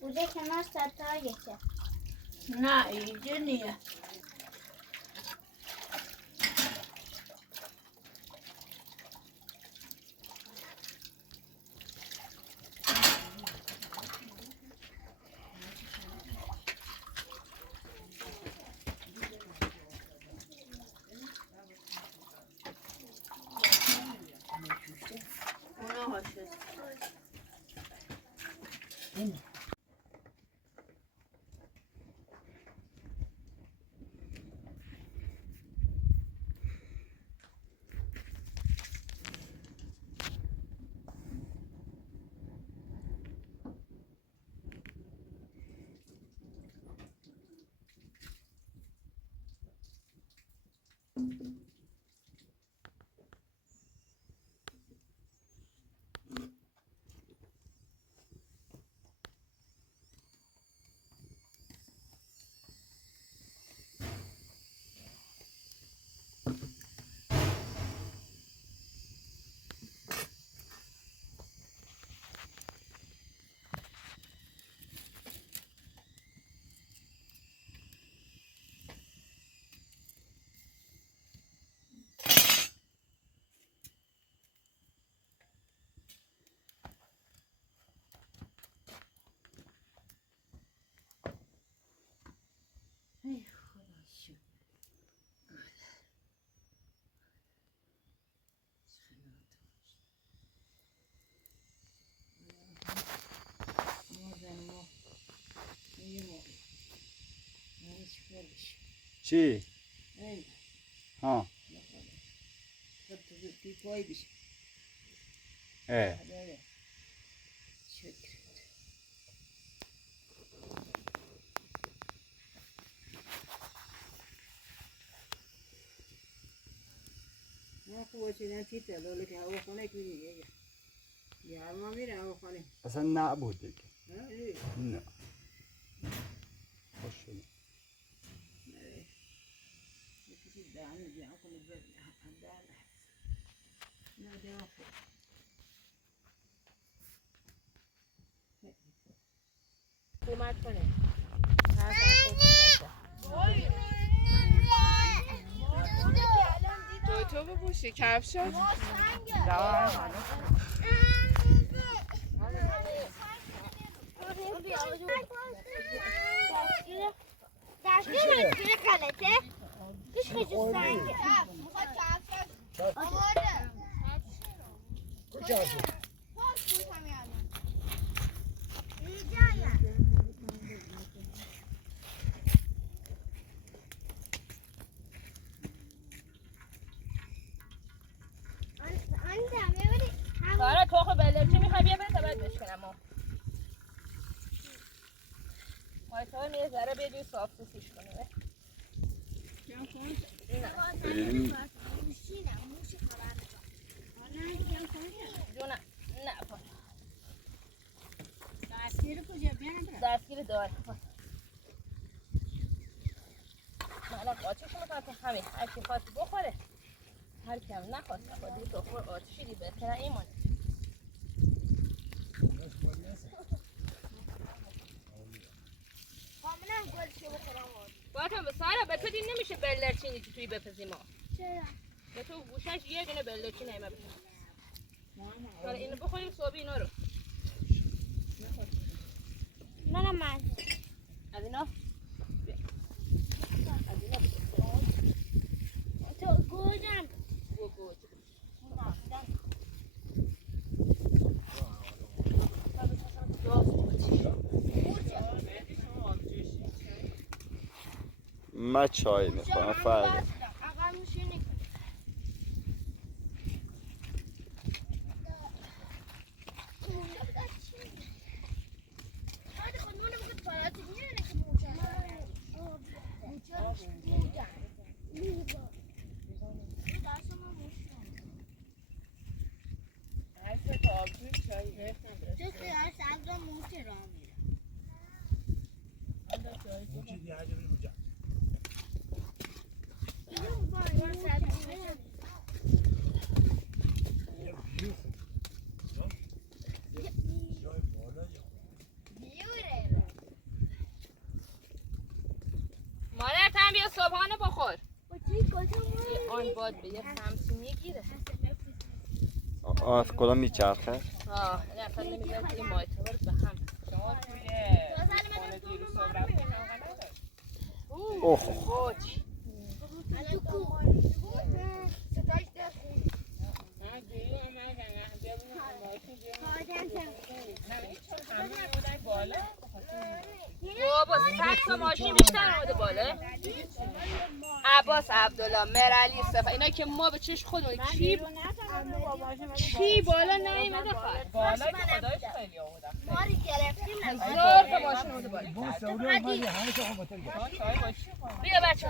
اونجا کنار ستایشه. نه اینجا نیه. چی؟ ها اه اصلا نبود دیگه. نه خوش شد. کمک کنه. تو بپوشی کفشت. دستگیر توی کلته کش خیلی سنگه سارا توخ بلدرچی میخوای بیا برد باید بشکنم تو یه ذره بدوی صاف سوسیش کنه جونم نه دستگیر دار من آتیش میکنم که همین هر کی خواست بخوره هر کم نخواست بخوره تو خور آتیشی دی بهتره ایمان باید هم به سارا به تو دین نمیشه بلدرچینی که توی بپزی ما چرا؟ به تو گوشش یه دونه بلدرچین ایمه بشن سارا اینو بخوریم صبحی اینا رو منم من از اینا تو گوجم گوج من چای میخورم فردا صبحانه بخور بچی کجا آن باد به یه سمتی میگیره از کدام میچرخه؟ آه نه اصلا نمیدونم که این مایتوار به هم شما توی خانه دیروز صبح رفتیم اوه اوچ بابا 100 تا ماشین بیشتر آمده بالا عباس عبدالله مرعلی صفا اینا که ما به چش خودمون کی بالا نیومده فقط بالا که خدایش خیلی آمودن ماری گرفتیم 1000 تا ماشین آمده بالا چای باشی بیا بچه